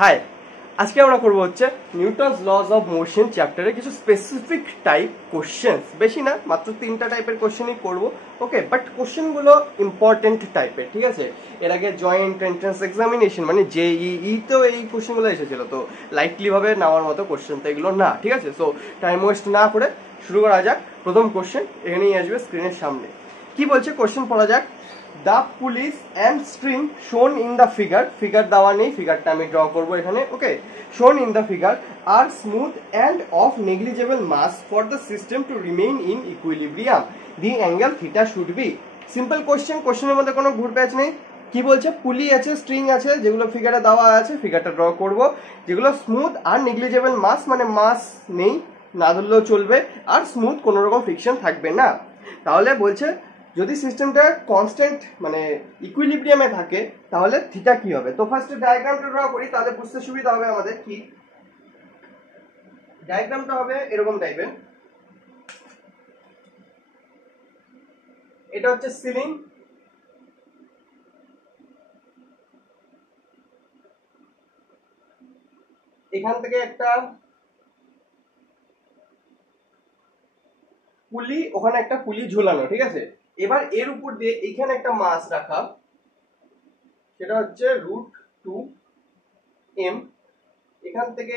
High, আজকে আমরা করব হচ্ছে নিউটনস লজ অফ মোশন চ্যাপ্টারে কিছু স্পেসিফিক টাইপ কোশ্চেন্স, বেশি না, মাত্র 3টা টাইপের কোশ্চেনই করব। ওকে, বাট কোশ্চেনগুলো ইম্পর্টেন্ট টাইপের, ঠিক আছে? এর আগে জয়েন্ট এন্ট্রান্স এক্সামিনেশন মানে জেইই তো এই কোশ্চেনগুলো এসেছিল, তো লাইটলি ভাবে নেওয়ার মতো কোশ্চেন তো এগুলো না, ঠিক আছে? সো টাইম ওয়েস্ট না করে শুরু করা যাক। প্রথম কোশ্চেন এখানেই আসবে স্ক্রিনের সামনে। কি বলছে কোশ্চেন পড়া যাক। The pulley and string shown in the figure দেওয়া নেই, ফিগারটা আমি ড্র করবো এখানে। ওকে, shown in the figure are smooth and of negligible mass for the system to remain in equilibrium. The angle theta should be. Simple question, কোশ্চেনের মধ্যে কোনো ঘুরপ্যাচ নেই। কি বলছে? পুলি আছে, স্ট্রিং আছে, যেগুলো ফিগারে দেওয়া আছে, ফিগারটা ড্র করব। যেগুলো স্মুথ আর নেগলিজেবল মাস মানে মাস নেই, না ধরলেও চলবে, আর স্মুথ কোনো রকম ফ্রিকশন থাকবে না। তাহলে বলছে যদি সিস্টেমটা কনস্ট্যান্ট মানে ইকুইলিব্রিয়ামে থাকে তাহলে থিটা কি হবে। তো ফার্স্টে ডায়াগ্রামটা ড্র করি, তাহলে বুঝতে সুবিধা হবে আমাদের। কি ডায়াগ্রামটা হবে এরকম টাইপের। এটা হচ্ছে সিলিং, এখান থেকে একটা পুলি, ওখানে একটা পুলি ঝুলানো, ঠিক আছে? এবার এর উপর দিয়ে এখানে একটা মাস রাখা, সেটা হচ্ছে √2m। এখান থেকে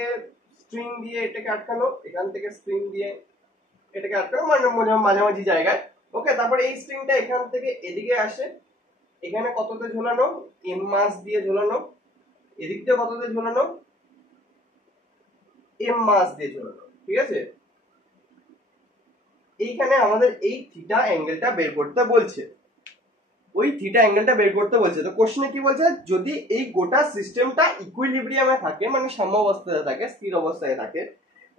স্ট্রিং দিয়ে এটাকে আটকানো, এখান থেকে স্ট্রিং দিয়ে এটাকে আটকানো, মানে মাঝামাঝি জায়গায়। ওকে, তারপরে এই স্ট্রিংটা এখান থেকে এদিকে আসে, এখানে কততে ঝোলানো? m মাস দিয়ে ঝোলানো। এদিক দিয়ে কততে ঝোলানো? m মাস দিয়ে ঝোলানো, ঠিক আছে? এইখানে আমাদের এই থিটা অ্যাঙ্গেলটা বের করতে বলছে, ওই থিটা অ্যাঙ্গেলটা বের করতে বলছে। তো কোশ্চেনে কি বলছে? যদি এই গোটা সিস্টেমটা ইকুইলিব্রিয়ামে থাকে মানে সাম্য অবস্থায় থাকে, স্থির অবস্থায় থাকে,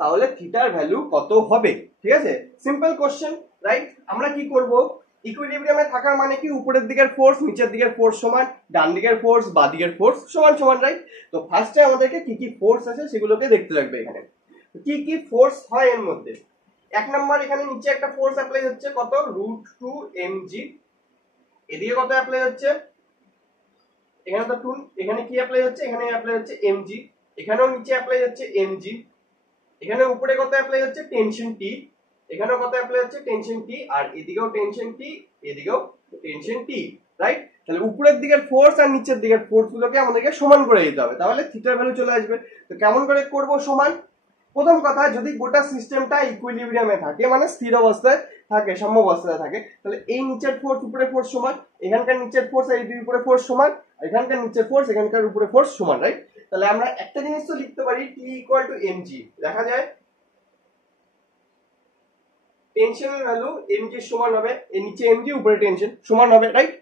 তাহলে থিটার ভ্যালু কত হবে? ঠিক আছে, সিম্পল কোশ্চেন, রাইট? আমরা কি করব? ইকুইলিব্রিয়ামে থাকার মানে কি? উপরের দিকের ফোর্স নিচের দিকের ফোর্স সমান, ডান দিকের ফোর্স বাঁ দিকের ফোর্স সমান সমান, রাইট? তো ফার্স্টে আমাদেরকে কি কি ফোর্স আছে সেগুলোকে দেখতে লাগবে। এখানে কি কি ফোর্স হয় এর মধ্যে? এক নম্বর, এখানে নিচে একটা ফোর্স অ্যাপ্লাই হচ্ছে, কত? √2mg। এদিকে কত অ্যাপ্লাই হচ্ছে? এখানে তো 2, এখানে কি অ্যাপ্লাই হচ্ছে? এখানে অ্যাপ্লাই হচ্ছে mg। এখানেও নিচে অ্যাপ্লাই হচ্ছে mg। এখানে উপরে কত অ্যাপ্লাই হচ্ছে? টেনশন টি। এখানেও কত অ্যাপ্লাই হচ্ছে? টেনশন টি। আর এদিকেও টেনশন টি, এদিকেও টেনশন টি, রাইট? তাহলে উপরের দিকের ফোর্স আর নিচের দিকের ফোর্স গুলোকে আমাদেরকে সমান করে দিতে হবে, তাহলে থিটার ভ্যালু চলে আসবে। তো কেমন করে করব সমান? প্রথম কথা, যদি গোটা সিস্টেমটা ইকুইলিব্রিয়ামে থাকে মানে স্থির অবস্থায় থাকে, সাম্য অবস্থায় থাকে, তাহলে এই নিচের ফোর্স উপরে ফোর্স সমান, এখানকার নিচের ফোর্স আর এই উপরে ফোর্স সমান, এখানকার নিচের ফোর্স এখানকার উপরে ফোর্স সমান, রাইট? তাহলে আমরা একটা জিনিস তো লিখতে পারি, T = mg। দেখা যায় টেনশনের ভ্যালু mg সমান হবে, এর নিচে mg উপরে টেনশন সমান হবে, রাইট?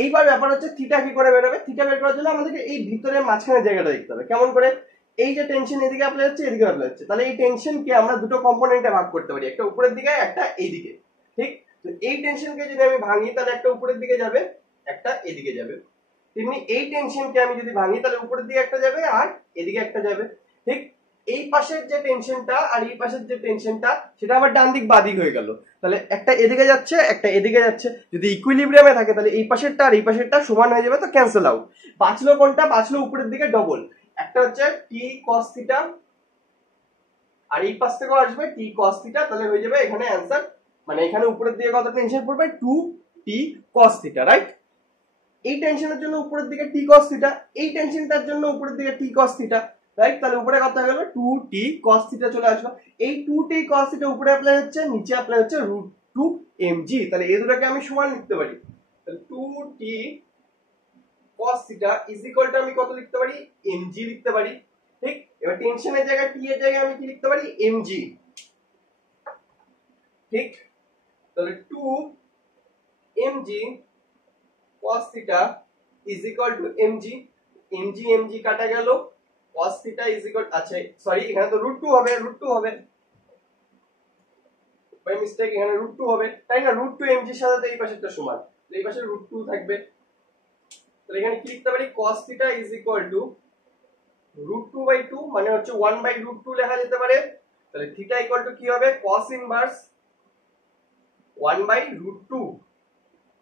এইবার ব্যাপার হচ্ছে থিটা কি করে বের হবে। থিটা বের করার জন্য আমাদেরকে এই ভিতরের মাঝখানে জায়গাটা দেখতে হবে। কেমন করে? এই যে টেনশন এদিকে অ্যাপ্লাই হচ্ছে, এদিকে অ্যাপ্লাই হচ্ছে, তাহলে এই টেনশনকে আমরা দুটো কম্পোনেন্টে ভাগ করতে পারি, একটা উপরের দিকে একটা এইদিকে, ঠিক? তো এই টেনশনকে যদি আমি ভাঙি তাহলে একটা উপরের দিকে যাবে, একটা এদিকে যাবে। তেমনি এই টেনশনকে আমি যদি ভাঙি তাহলে উপরের দিকে একটা যাবে আর এদিকে একটা যাবে, ঠিক? এই পাশের যে টেনশনটা আর এই পাশের যে টেনশনটা সেটা আবার ডান দিক বাঁ দিক হয়ে গেল, তাহলে একটা এদিকে যাচ্ছে একটা এদিকে যাচ্ছে। যদি ইকুইলিব্রিয়ামে থাকে তাহলে এই পাশেরটা আর এই পাশেরটা সমান হয়ে যাবে, তো ক্যান্সেল আউট। বাঁচলো কোনটা? বাঁচলো উপরের দিকে ডবল, একটা হচ্ছে t cos θ আর এই পাশ থেকেও আসবে t cos θ, তাহলে হয়ে যাবে এখানে অ্যানসার, মানে এখানে উপরের দিকে কত টেনশন পড়বে? 2t cos θ, right? এই টেনশনের জন্য উপরের দিকে t cos θ, এই টেনশনটার জন্য উপরের দিকে t cos θ, রাইট? তাহলে উপরে কত হয়ে গেল? 2t cos θ চলে আসলো। এই 2t cos θ উপরে অ্যাপ্লাই হচ্ছে, নিচে অ্যাপ্লাই হচ্ছে √2mg। তাহলে এই দুটোকে আমি সমান লিখতে পারি, তাহলে 2t cos θ = আমি কত লিখতে পারি? mg লিখতে পারি, ঠিক? এবার টেনশনের জায়গায় t এর জায়গায় আমি কি লিখতে পারি? mg, ঠিক? তাহলে 2mg cos θ = mg, mg কাটা গেল, cos θ আচ্ছা সরি, এখানে তো √2 হবে, √2 হবে বাই মিস্টেক, এখানে √2 হবে, তাই না? √2mg এর সাথে এই পাশেরটা সমান, এই পাশে √2 থাকবে। তাহলে এখানে কি লিখতে পারি? cos θ = √2/2, মানে হচ্ছে 1/√2 লেখা যেতে পারে। তাহলে θ = কি হবে? cos ইনভার্স 1/√2,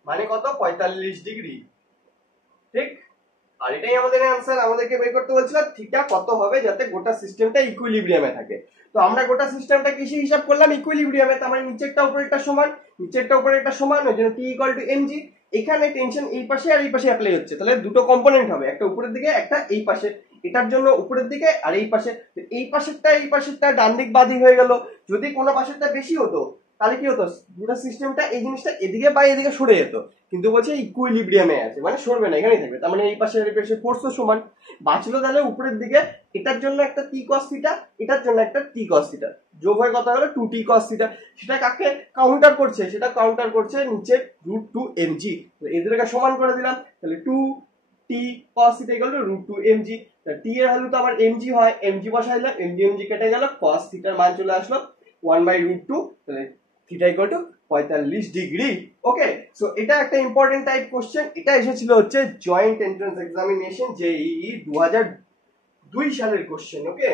মানে কত? 45 ডিগ্রি, ঠিক? আর এটাই আমাদের অ্যান্সার। আমাদেরকে বের করতে বলছিল থিটা কত হবে যাতে গোটা সিস্টেমটা ইকুইলিব্রিয়ামে থাকে। তো আমরা গোটা সিস্টেমটা কিসে হিসাব করলাম? ইকুইলিব্রিয়ামে। তার মানে নিচেরটা উপরেরটা সমান, নিচেরটা উপরেরটা সমান, ওই জন্য টি ইকুয়াল টু এমজি। এখানে টেনশন এই পাশে আর এই পাশে অ্যাপ্লাই হচ্ছে, তাহলে দুটো কম্পোনেন্ট হবে, একটা উপরের দিকে একটা এই পাশে। এটার জন্য উপরের দিকে আর এই পাশে, এই পাশেরটা ডান দিক বাঁ দিক হয়ে গেল। যদি কোনো পাশেরটা বেশি হতো তাহলে কি হতো? পুরো সিস্টেমটা এই জিনিসটা এদিকে বা এদিকে সরে যেত, কিন্তু বলছে ইকুইলিব্রিয়ামে আছে, মানে সরবে না, এখানেই থাকবে। তার মানে এই পাশে এই পাশে ফোর্সও সমান। বাঁচলো তাহলে উপরের দিকে এটার জন্য একটা টি কস থিটা, এটার জন্য একটা টি কস থিটা, যোগ হয়ে কত হলো 2t cos থিটা। সেটা কাকে কাউন্টার করছে? সেটা কাউন্টার করছে নিচে √2mg। এদেরকে সমান করে দিলাম, তাহলে 2t cos theta equal to √2mg। টি এর ভ্যালু তো আবার mg হয়, mg বসাইলাম, mg কেটে গেল, cos থিটার মান চলে আসলো 1/√2, তাহলে theta equal to 45 degree. Okay, so এটা একটা ইম্পর্টেন্ট টাইপ কোশ্চেন। এটা এসেছিল হচ্ছে জয়েন্ট এন্ট্রান্স এক্সামিনেশন জেইই 2002 সালের কোশ্চেন। ওকে,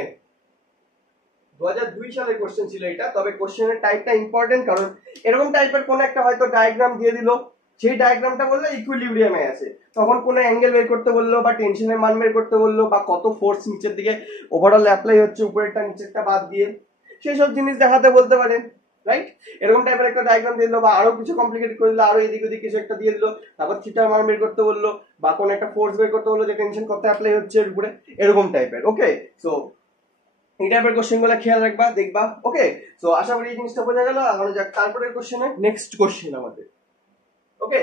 2002 সালের কোশ্চেন ছিল এটা। তবে কোশ্চেনের টাইপটা ইম্পর্টেন্ট, কারণ এরকম টাইপের কোন একটা হয়তো ডায়াগ্রাম দিয়ে দিল, সেই ডায়াগ্রামটা বললো ইকুইলিব্রিয়ামে আছে, তখন কোন অ্যাঙ্গেল বের করতে বললো বা টেনশনের মান বের করতে বললো বা কত ফোর্স নিচের দিকে ওভারঅল অ্যাপ্লাই হচ্ছে উপরেরটা নিচেরটা বাদ দিয়ে, সেই সব জিনিস দেখাতে বলতে পারে, রাইট? এরকম টাইপের একটা ডায়াগ্রাম দিয়ে দিল, বা আরো কিছু কমপ্লিকেট করে দিল, আরো এদিক ওদিক কিছু একটা দিয়ে দিল, তারপর থিটার মান বের করতে বললো বা কোন একটা ফোর্স বের করতে বললো যে টেনশন কত অ্যাপ্লাই হচ্ছে এর উপরে, এরকম টাইপের। ওকে, সো এই টাইপের কোশ্চেন গুলো খেয়াল রাখবা, দেখবা। ওকে, সো আশা করি এই জিনিসটা বোঝা গেল। এখন যাক তারপরের কোশ্চেনে, নেক্সট কোশ্চেন আমাদের। ওকে,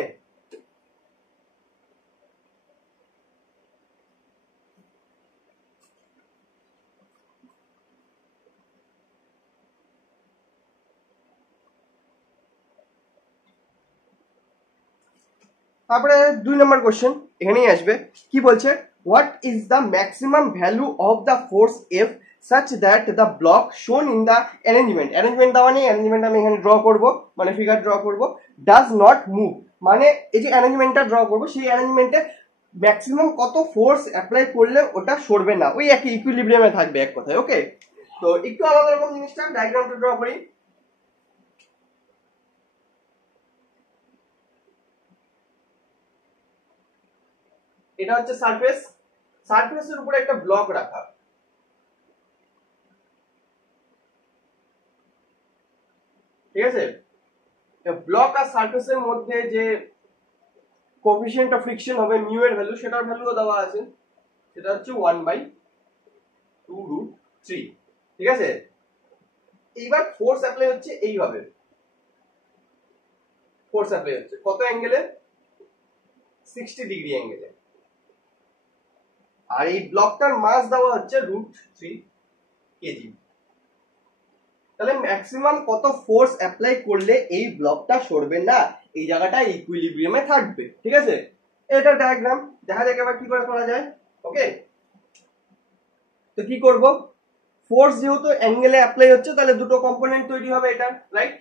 তারপরে 2 নম্বর কোশ্চেন এখানেই আসবে। কি বলছে? What is the maximum value of the force F such that the block shown in the arrangement দেওয়া নেই, অ্যারেঞ্জমেন্ট আমি এখানে ড্র করব, মানে ফিগার ড্র করব, does not move, মানে এই যে অ্যারেঞ্জমেন্টটা ড্র করব, সেই অ্যারেঞ্জমেন্টে ম্যাক্সিমাম কত ফোর্স অ্যাপ্লাই করলে ওটা সরবে না, ওই একই ইকুইলিব্রিয়ামে থাকবে এক কথায়। ওকে, তো একটু আলাদা রকম জিনিসটা, ডায়াগ্রামটা ড্র করি। এটা হচ্ছে সারফেস, সারফেসের উপরে একটা ব্লক রাখা, ঠিক আছে? ব্লক আর সারফেসের মধ্যে যে কোএফিসিয়েন্ট অফ ফ্রিকশন হবে মিউ এর ভ্যালু, সেটার ভ্যালুও দেওয়া আছে, সেটা হচ্ছে 1/2√3, ঠিক আছে? এইবার ফোর্স অ্যাপ্লাই হচ্ছে এইভাবে, ফোর্স অ্যাপ্লাই হচ্ছে কত অ্যাঙ্গেলে? 60 ডিগ্রি অ্যাঙ্গেলে। আর এই ব্লকটার মাস দেওয়া হচ্ছে √3 কেজি। তাহলে ম্যাক্সিমাম কত ফোর্স অ্যাপ্লাই করলে এই ব্লকটা সরবে না, এই জায়গাটা ইকুইলিব্রিয়ামে থাকবে, ঠিক আছে? এটা ডায়াগ্রাম, দেখা যাক এবার কি করে করা যায়। ওকে, তো কি করব? ফোর্স যেহেতু অ্যাঙ্গেলে অ্যাপ্লাই হচ্ছে, তাহলে দুটো কম্পোনেন্ট তৈরি হবে এটা, রাইট?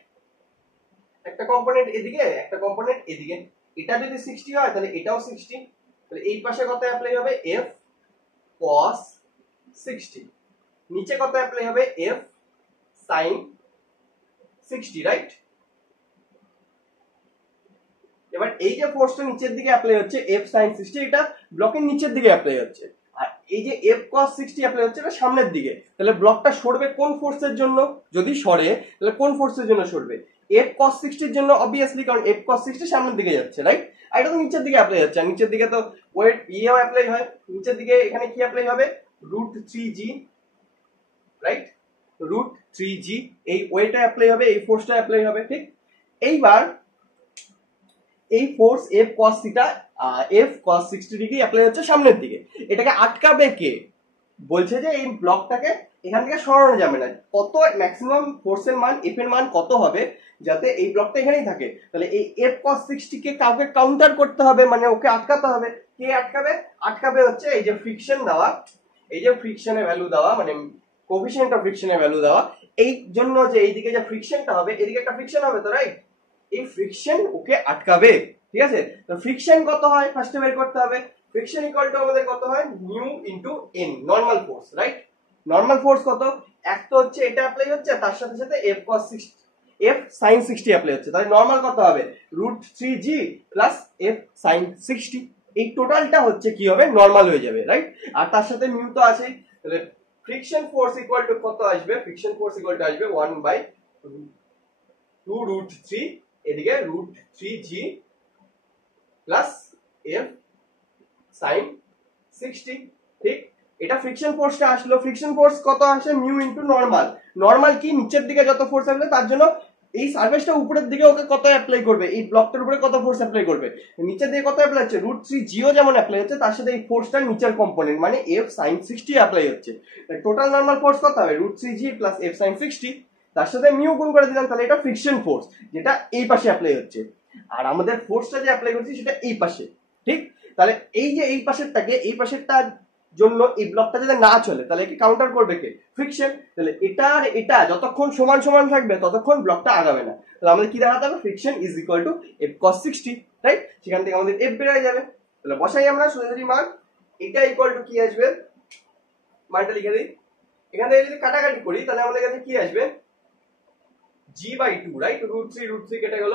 একটা কম্পোনেন্ট এদিকে, একটা কম্পোনেন্ট এদিকে। এটা যদি 60 হয় তাহলে এটাও 60, তাহলে এই পাশে কত অ্যাপ্লাই হবে? f cos 60, নিচে কত অ্যাপ্লাই হবে? f sin 60, right? এবার এই যে ফোর্সটা নিচের দিকে অ্যাপ্লাই হচ্ছে f sin 60, এটা ব্লকের নিচের দিকে অ্যাপ্লাই হচ্ছে, আর এই যে f cos 60 অ্যাপ্লাই হচ্ছে এটা সামনের দিকে। তাহলে ব্লকটা সরবে কোন ফোর্সের জন্য? যদি সরে তাহলে কোন ফোর্সের জন্য সরবে? f cos 60 এর জন্য, অবভিয়াসলি, কারণ f cos 60 সামনের দিকে যাচ্ছে, রাইট? আর এটা তো নিচের দিকে অ্যাপ্লাই হচ্ছে, আর নিচের দিকে তো ওয়েট ইও অ্যাপ্লাই হয়, নিচের দিকে এখানে কি অ্যাপ্লাই হবে? √3g, right? √3g, এই ওয়েটটা অ্যাপ্লাই হবে, এই ফোর্সটা অ্যাপ্লাই হবে, ঠিক? এইবার এই force f cos theta, f cos 60 degree apply হচ্ছে সামনের দিকে, এটাকে আটকাবে কে? বলছে যে এই ব্লকটাকে এখান থেকে সরানো যাবে না। কত ম্যাক্সিমাম ফোর্সের মান, f এর মান কত হবে যাতে এই ব্লকটা এখানেই থাকে? তাহলে এই f cos 60 কে কাউকে কাউন্টার করতে হবে, মানে ওকে আটকাতে হবে। কে আটকাবে? আটকাবে হচ্ছে এই যে ফ্রিকশন দেওয়া, এই যে ফ্রিকশনের ভ্যালু দেওয়া, মানে কোএফিসিয়েন্ট অফ ফ্রিকশনের ভ্যালু দেওয়া, এই জন্য যে এইদিকে যে ফ্রিকশনটা হবে, এদিকে একটা ফ্রিকশন হবে তো, রাইট? এই ফ্রিকশন ওকে আটকাবে, ঠিক আছে? তো ফ্রিকশন কত হয় ফার্স্টে বের করতে হবে। ফ্রিকশন ইকুয়াল টু আমাদের কত হয়? Mu into N, normal force, right? Normal force কত? এক তো হচ্ছে এটা অ্যাপ্লাই হচ্ছে, তার সাথে সাথে f cos 60, f sin 60 apply হচ্ছে, তাহলে নরমাল কত হবে? √3g প্লাস f sin 60, এই টোটালটা হচ্ছে কি হবে, নর্মাল হয়ে যাবে, রাইট। আর তার সাথে মিউ তো আছেই, তাহলে ফ্রিকশন ফোর্স ইকুয়াল টু কত আসবে, ফ্রিকশন ফোর্স ইকুয়াল টু আসবে 1/2√3, এদিকে √3g প্লাস f sin 60, ঠিক। এটা ফ্রিকশন ফোর্সটা আসলো, ফ্রিকশন ফোর্স কত আসে, মিউ ইনটু নরমাল। নরমাল কি, নিচের দিকে যত ফোর্স আসবে তার জন্য এই সারফেসটা উপরের দিকে ওকে কত অ্যাপ্লাই করবে, এই ব্লকটার উপরে কত ফোর্স অ্যাপ্লাই করবে, নিচের দিকে কত অ্যাপ্লাই হচ্ছে, √3g ও যেমন অ্যাপ্লাই হচ্ছে, তার সাথে এই ফোর্সটার নিচের কম্পোনেন্ট মানে f sin 60 অ্যাপ্লাই হচ্ছে। টোটাল নরমাল ফোর্স কত হবে, √3g প্লাস f sin 60, তার সাথে মিউ গুণ করে দিলাম, তাহলে এটা ফ্রিকশন ফোর্স যেটা এই পাশে অ্যাপ্লাই হচ্ছে, আর আমাদের ফোর্সটা যে অ্যাপ্লাই করছি সেটা এই পাশে, ঠিক। তাহলে এই যে এই পাশেরটাকে, এই পাশেরটার জন্য এই ব্লকটা যদি না চলে তাহলে কি কাউন্টার করবে কে, ফ্রিকশন। তাহলে এটা আর এটা যতক্ষণ সমান সমান থাকবে ততক্ষণ ব্লকটা আগাবে না। তাহলে আমাদের কি দেখাতে হবে, friction is equal to f cos 60, right. সেখান থেকে আমাদের f বের হয়ে যাবে। তাহলে বসাই আমরা সোজাসুজি মান, এটা ইকুয়াল টু কি আসবে, মানটা লিখে দিই। এখান থেকে যদি কাটাকাটি করি তাহলে আমাদের কাছে কি আসবে, g/2, রাইট। √3 কেটে গেল,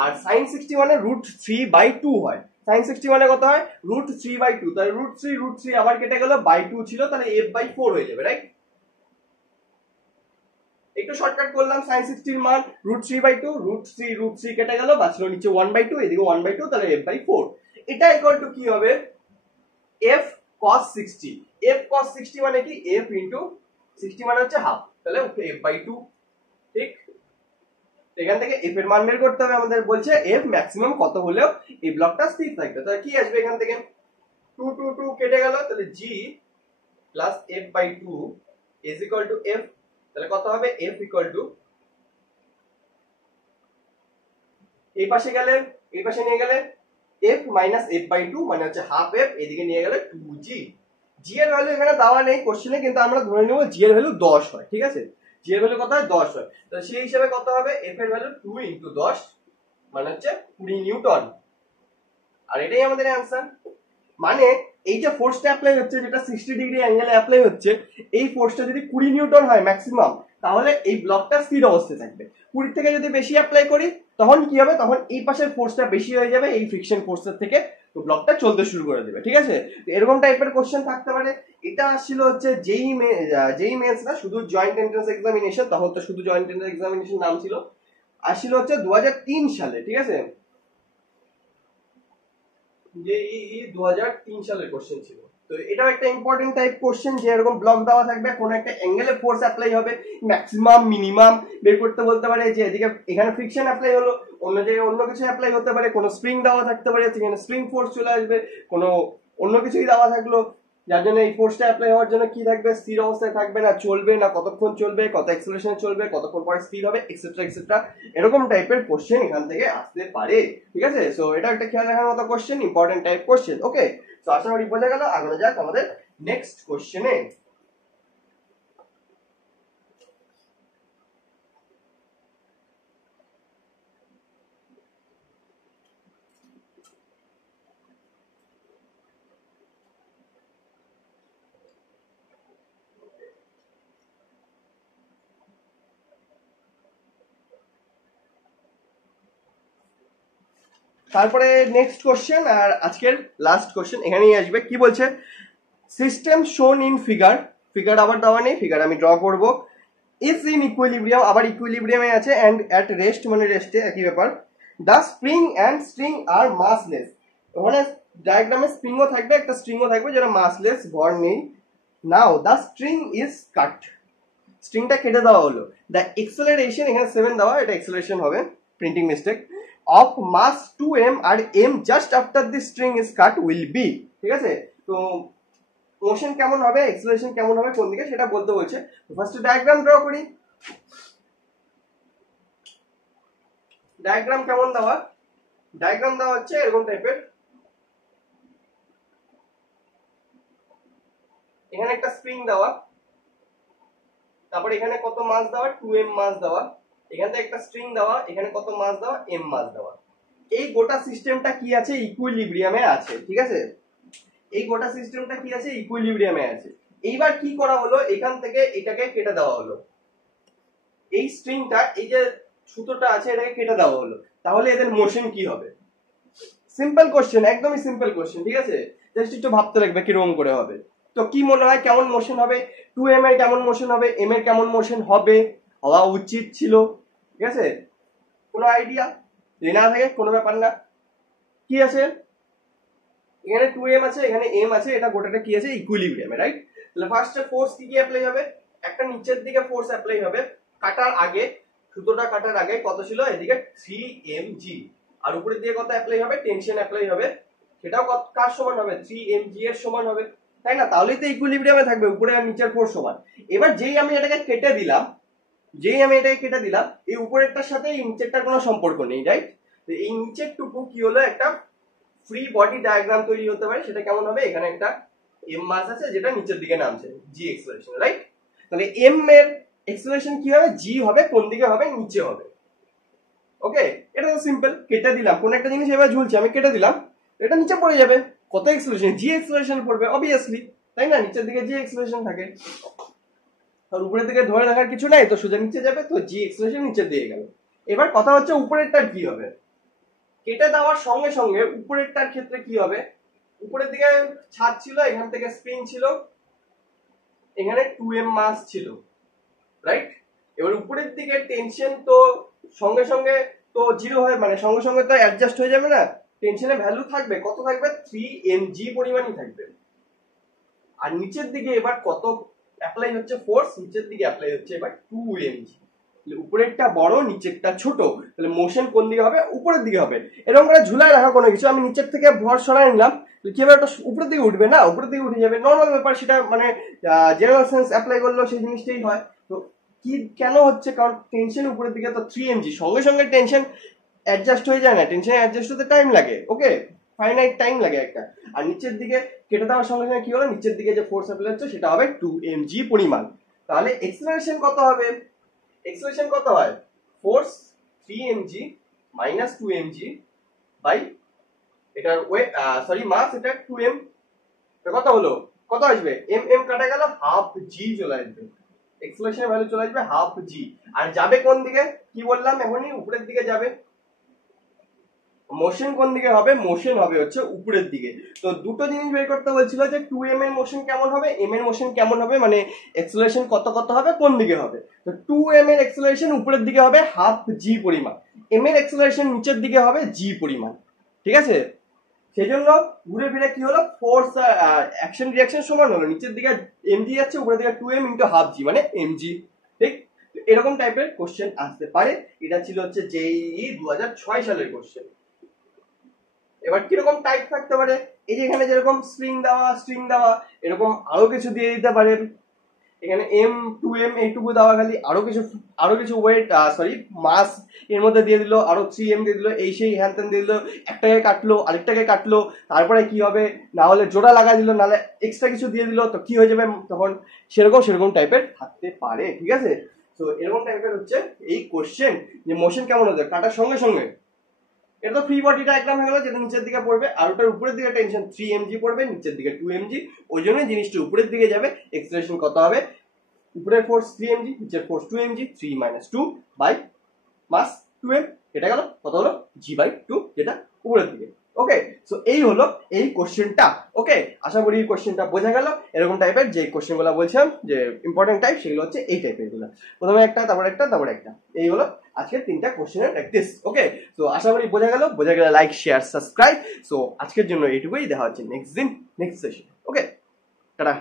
আর sin 60 মানে √3/2 হয়, sin 60 মানে কত হয়, √3/2, তাহলে √3 আবার কেটে গেল, /2 ছিল, তাহলে f/4 হয়ে যাবে, রাইট। একটু শর্টকাট করলাম, sin 60 এর মান √3/2, √3 কেটে গেল, বাঁচলো নিচে 1/2, এদিকে 1/2, তাহলে f/4। এটা ইকুয়াল টু কি হবে, f cos 60, f cos 60 মানে কি, f ইনটু 60 মানে হচ্ছে হাফ, তাহলে f/2, ঠিক। এখান থেকে f এর মান বের করতে হবে আমাদের, বলছে f ম্যাক্সিমাম কত হলেও এই ব্লকটা স্থির থাকবে। তাহলে কি আসবে এখান থেকে, 2 কেটে গেল, তাহলে g plus f/2 is equal to f, তাহলে কত হবে, f ইকুয়াল টু, এই পাশে গেলে এই পাশে নিয়ে গেলে f মাইনাস f/2 মানে হচ্ছে হাফ f, এদিকে নিয়ে গেলে 2g। g এর ভ্যালু এখানে দেওয়া নেই কোশ্চেনে, কিন্তু আমরা ধরে নেব g এর ভ্যালু 10 হয়, ঠিক আছে। g এর ভ্যালু কত হয়, 10 হয়। তাহলে সেই হিসাবে কত হবে, f এর ভ্যালু 2 ইনটু 10 মানে হচ্ছে 20 নিউটন, আর এটাই আমাদের অ্যানসার। মানে এই যে ফোর্সটা অ্যাপ্লাই হচ্ছে, যেটা 60 ডিগ্রি অ্যাঙ্গেলে অ্যাপ্লাই হচ্ছে, এই ফোর্সটা যদি 20 নিউটন হয় ম্যাক্সিমাম, তাহলে এই ব্লকটা স্থির অবস্থায় থাকবে। 20 থেকে যদি বেশি অ্যাপ্লাই করি তখন কি হবে, তখন এই পাশের ফোর্সটা বেশি হয়ে যাবে এই ফ্রিকশন ফোর্সের থেকে, তো ব্লকটা চলতে শুরু করে দেবে, ঠিক আছে। এরকম টাইপের কোশ্চেন থাকতে পারে। এটা আসছিল হচ্ছে যেই মেন্স না, শুধু জয়েন্ট এন্ট্রান্স এক্সামিনেশন, তখন তো শুধু জয়েন্ট এন্ট্রান্স এক্সামিনেশন নাম ছিল, আসছিল হচ্ছে 2003 সালে, ঠিক আছে। জেইই 2003 সালের কোশ্চেন ছিল। তো এটাও একটা ইম্পর্টেন্ট টাইপ কোশ্চেন, যে এরকম ব্লক দেওয়া থাকবে, কোন একটা অ্যাঙ্গেলে ফোর্স অ্যাপ্লাই হবে, ম্যাক্সিমাম মিনিমাম বের করতে বলতে পারে, যে এদিকে এখানে ফ্রিকশন অ্যাপ্লাই হলো, অন্য জায়গায় অন্য কিছু অ্যাপ্লাই হতে পারে, কোনো স্প্রিং দেওয়া থাকতে পারে, সেখানে স্প্রিং ফোর্স চলে আসবে, কোনো অন্য কিছুই দেওয়া থাকলো, যার জন্য এই ফোর্সটা অ্যাপ্লাই হওয়ার জন্য কি থাকবে, স্থির অবস্থায় থাকবে না, চলবে না, কতক্ষণ চলবে, কত অ্যাক্সেলারেশনে চলবে, কতক্ষণ পরে স্থির হবে, এক্সেট্রা এক্সেট্রা, এরকম টাইপের কোশ্চেন এখান থেকে আসতে পারে, ঠিক আছে। সো এটা একটা খেয়াল রাখার মতো কোশ্চেন, ইম্পর্টেন্ট টাইপ কোশ্চেন, ওকে। তো আশা করি বোঝা গেল। আগানো যাক আমাদের নেক্সট কোশ্চেনে। তারপরে নেক্সট কোশ্চেন, আর আজকের লাস্ট কোশ্চেন এখানেই আসবে। কি বলছে, সিস্টেম শোন ইন ফিগার আবার দেওয়া নেই, ফিগার আমি ড্র করব, ইজ ইন ইকুইলিব্রিয়াম, আবার ইকুইলিব্রিয়ামে আছে, এন্ড অ্যাট রেস্ট মানে রেস্টে, একই ব্যাপার। দ্য স্প্রিং অ্যান্ড স্ট্রিং আর মাসলেস, ওখানে ডায়াগ্রামে স্প্রিংও থাকবে, একটা স্ট্রিংও থাকবে যেটা মাসলেস, ভর নেই। নাও দ্য স্ট্রিং ইজ কাট, স্ট্রিংটা কেটে দেওয়া হলো। দ্য এক্সেলারেশন, এখানে 7 দেওয়া, এটা এক্সেলারেশন হবে, printing mistake, of mass 2m আর m just after the string is cut will be, ঠিক আছে। তো মোশন কেমন হবে, এক্সেলারেশন কেমন হবে, কোন দিকে, সেটা বলতে বলছে। ফার্স্ট ডায়াগ্রাম ড্র করি। ডায়াগ্রাম কেমন দেওয়া, ডায়াগ্রাম দেওয়া হচ্ছে এরকম টাইপের, এখানে একটা স্প্রিং দেওয়া, তারপর এখানে কত মাস দেওয়া, 2m মাস দেওয়া, এখান থেকে একটা স্ট্রিং দেওয়া, এখানে কত মাস দেওয়া, m মাস দেওয়া। এই গোটা সিস্টেমটা কি আছে, ইকুইলিব্রিয়ামে আছে, ঠিক আছে। এই গোটা সিস্টেমটা কি আছে, ইকুইলিব্রিয়ামে আছে। এইবার কি করা হলো, এখান থেকে এটাকে কেটে দেওয়া হলো, এই স্ট্রিংটা, এই যে সুতোটা আছে এটাকে কেটে দেওয়া হলো, তাহলে এদের মোশন কি হবে। সিম্পল কোশ্চেন, একদমই সিম্পল কোশ্চেন, ঠিক আছে? জাস্ট একটু ভাবতে লাগবে কিরকম করে হবে। তো কি মনে হয় কেমন মোশন হবে, 2m এর কেমন মোশন হবে, m এর কেমন মোশন হবে, হওয়া উচিত ছিল, ঠিক আছে? কোনো আইডিয়া? যদি না থাকে কোনো ব্যাপার না। কি আছে এখানে, 2m আছে, এখানে m আছে, এটা গোটাটা কি আছে, ইকুইলিব্রিয়ামে, রাইট? তাহলে ফার্স্টে ফোর্স কি কি অ্যাপ্লাই হবে, একটা নিচের দিকে ফোর্স অ্যাপ্লাই হবে কাটার আগে, সুতোটা কাটার আগে কত ছিল, এদিকে 3mg, আর উপরের দিকে কত অ্যাপ্লাই হবে, টেনশন অ্যাপ্লাই হবে, সেটাও কার সমান হবে, 3mg এর সমান হবে, তাই না? তাহলেই তো ইকুইলিব্রিয়ামে থাকবে, উপরে আর নিচের ফোর্স সমান। এবার যেই আমি এটাকে কেটে দিলাম, এই উপরেরটার সাথে এই নিচেরটার কোনো সম্পর্ক নেই, রাইট? তো এই নিচের টুকু কি হলো, একটা ফ্রি বডি ডায়াগ্রাম তৈরি হতে পারে। সেটা কেমন হবে, এখানে একটা m মাস আছে যেটা নিচের দিকে নামছে, g এক্সেলারেশন, রাইট? তাহলে m এর এক্সেলারেশন কি হবে, g হবে, কোন দিকে হবে, নিচে হবে। ওকে, এটা তো সিম্পল, কেটে দিলাম, কোন একটা জিনিস এবার ঝুলছে, আমি কেটে দিলাম, এটা নিচে পড়ে যাবে, কত এক্সেলারেশন, g এক্সেলারেশন পড়বে অবভিয়াসলি, তাই না? নিচের দিকে g এক্সেলারেশন থাকে, আর উপরের দিকে ধরে রাখার কিছু নাই, তো সোজা নিচে যাবে, তো g এক্সেলারেশন নিচের দিকে গেল। এবার কথা হচ্ছে উপরেরটার কি হবে, কেটে দেওয়ার সঙ্গে সঙ্গে উপরেরটার ক্ষেত্রে কি হবে, উপরের দিকে ছাদ ছিল, এখান থেকে স্প্রিং ছিল, এখানে 2m মাস ছিল, রাইট? এবার উপরের দিকে টেনশন তো সঙ্গে সঙ্গে তো জিরো হয়, মানে সঙ্গে সঙ্গে তো অ্যাডজাস্ট হয়ে যাবে না, টেনশনের ভ্যালু থাকবে, কত থাকবে, 3mg পরিমাণই থাকবে। আর নিচের দিকে এবার কত অ্যাপ্লাই হচ্ছে ফোর্স, নিচের দিকে অ্যাপ্লাই হচ্ছে এবার 2mg। উপরেরটা বড়, নিচেরটা ছোট, তাহলে মোশন কোন দিকে হবে, উপরের দিকে হবে। এরকম করে ঝুলায় রাখা কোনো কিছু, আমি নিচের থেকে ভর সরাই নিলাম, কি হবে, ওটা উপরের দিকে উঠবে না, উপরের দিকে উঠে যাবে, নর্মাল ব্যাপার, সেটা মানে জেনারেল সেন্স অ্যাপ্লাই করলেও সেই জিনিসটাই হয়। তো কি কেন হচ্ছে, কারণ টেনশন উপরের দিকে, তো 3mg, সঙ্গে সঙ্গে টেনশন অ্যাডজাস্ট হয়ে যায় না, টেনশন অ্যাডজাস্ট হতে টাইম লাগে, ওকে, ফাইনাইট টাইম লাগে একটা। আর নিচের দিকে কেটে দেওয়ার সঙ্গে সঙ্গে কি হলো, নিচের দিকে যে ফোর্স অ্যাপ্লাই হচ্ছে সেটা হবে 2mg পরিমাণ। তাহলে এক্সেলারেশন কত হবে, এক্সেলারেশন কত হয়, force 3mg minus 2mg by এটার ওয়েট, সরি মাস, এটা 2m, কত হলো, কত আসবে, m কাটা গেল, হাফ g চলে আসবে, এক্সেলারেশনের ভ্যালু চলে আসবে হাফ g। আর যাবে কোন দিকে, কি বললাম এখনই, উপরের দিকে যাবে। মোশন কোন দিকে হবে, মোশন হবে হচ্ছে উপরের দিকে। তো দুটো জিনিস বের করতে বলছিল, যে 2m এর মোশন কেমন হবে, m এর মোশন কেমন হবে, মানে এক্সেলারেশন কত কত হবে, কোন দিকে হবে। তো 2m এর এক্সেলারেশন উপরের দিকে হবে হাফ g পরিমাণ, m এর এক্সেলারেশন নিচের দিকে হবে g পরিমাণ, ঠিক আছে? সেজন্য ঘুরে ফিরে কি হলো, ফোর্স অ্যাকশন রিঅ্যাকশন সমান হলো, নিচের দিকে mg যাচ্ছে, উপরের দিকে 2m ইনটু হাফ g মানে mg, ঠিক? এরকম টাইপের কোশ্চেন আসতে পারে। এটা ছিল হচ্ছে জেইই 2006 সালের কোশ্চেন। এবার কিরকম টাইপ থাকতে পারে, এই যে এখানে যেরকম স্ট্রিং দেওয়া, এরকম আরো কিছু দিয়ে দিতে পারে, এখানে m2m এইটুকু দেওয়া, খালি আরো কিছু ওয়েট, সরি মাস এর মধ্যে দিয়ে দিল, আরো 3m দিয়ে দিল, এই সেই হ্যান ত্যান দিয়ে দিল, একটাকে কাটলো, আরেকটাকে কাটলো, তারপরে কি হবে, না হলে জোড়া লাগা দিল, নাহলে এক্সট্রা কিছু দিয়ে দিল, তো কি হয়ে যাবে তখন, সেরকম টাইপের থাকতে পারে, ঠিক আছে? তো এরকম টাইপের হচ্ছে এই কোশ্চেন, যে মোশন কেমন হতে কাটার সঙ্গে সঙ্গে, এটা তো ফ্রি বডি ডায়াগ্রাম হয়ে গেল, যেটা নিচের দিকে পড়বে, আর ওটার উপরের দিকে টেনশন 3mg পড়বে, নিচের দিকে 2mg, ওই জন্য জিনিসটা উপরের দিকে যাবে, এক্সেলারেশন কত হবে, উপরের ফোর্স 3mg, নিচের force 2mg, 3 minus 2 by mass 2m, এটা গেল কত হলো, g/2, যেটা উপরের দিকে। ওকে, সো এই হলো এই কোশ্চেনটা। ওকে, আশা করি এই কোশ্চেনটা বোঝা গেল। এরকম টাইপের যে কোশ্চেনগুলো বলছিলাম যে ইম্পর্টেন্ট টাইপ, সেগুলো হচ্ছে এই টাইপের গুলো, প্রথমে একটা, তারপর একটা, তারপর একটা, এই হলো আজকের 3টা কোশ্চেনের প্র্যাকটিস। ওকে, তো আশা করি বোঝা গেলে লাইক শেয়ার সাবস্ক্রাইব। সো আজকের জন্য এইটুকুই, দেখা হচ্ছে নেক্সট দিন নেক্সট সেশন। ওকে, টাটা।